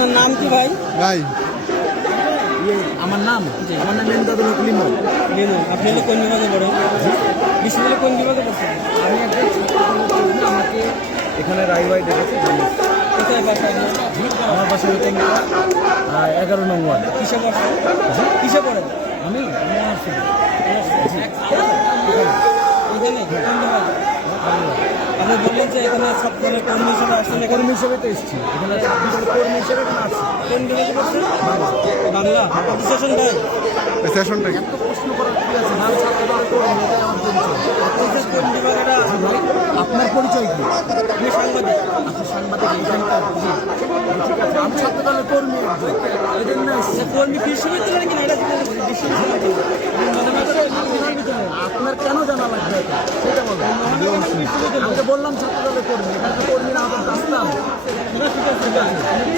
আপনার নাম কি ভাই? ভাই। ইয়ে, আমার নাম? আমার নাম লিমন লিমন আপনি হলো কোন বিভাগে পড়েন? বিশ্ববিদ্যালয়ে কোন বিভাগে পড়ছেন? আমি একজন ছাত্র আমাকে এখানে রাইওয়াই ডেকেছে কোথায় বাসা আমার বাসা হচ্ছে এগারো নং ওয়ার্ড। কিসে বসেন কিসে পড়েন? আমি আমি আসছি এখানে? কোন বিভাগে আপনি বললেন যে এখানে সব ধরনের কর্মী হিসেবে আসছেন। এখানে কর্মী হিসেবে তো এসেছি। এখানে ছাব্বিশ কর্মী হিসেবে এখানে আসছি। কোন বিভাগে পড়ছেন? বাংলা। অফিসেশন ভাই। সেশনটা কি? এত প্রশ্ন করার কি আছে? না ছাত্র কর্মী এটাই আমার পরিচয়। কোন বিভাগে আপনার পরিচয় কি? সাংবাদিক। আপনি সাংবাদিক এখানকার ঠিক আছে। আমি ছাত্র দলের কর্মী একজন। এই জন্য কর্মী বিশ্ববিদ্যালয় কিনা? এটা জিজ্ঞাসা করছি। বিশ্ববিদ্যালয় আপনার কেন জানা লাগবে এটা? সেটা বলো আমি বললাম ছাত্র দলের কর্মী এখানে কর্মী না। ঠিক আছে ঠিক আছে।